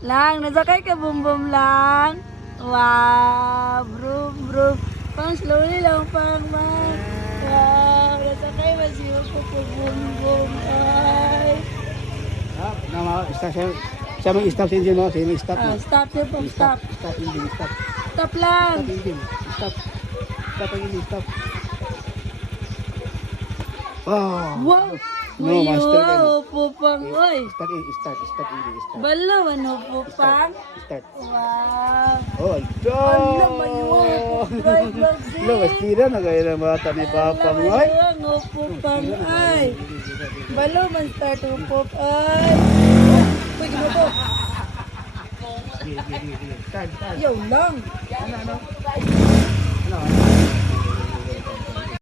Lang, nasakay ka bum lang. Wow, brum brum. Pang slowly lang, pang man. Wow, nasakay ba si bum ay. Stop siya mag-stop sa engine mo. Siya mag-stop mo. Stop siya po, stop. Stop engine, stop. Stop lang. Stop engine. Stop. Stop ang engine, stop. Oh. Wow. No, master ka Wow, pupang, oy. Start engine, start engine, start. Balaw, ano pupang? Start. Wow. Oh, Ano man yun? Drive lang din. Lo, bastida na kayo ng bata ni Papa mo. Ay. Balaw, pupang, ay. Balaw man start, upop, ay. Pwede mo to. Start. Yaw lang. Ano?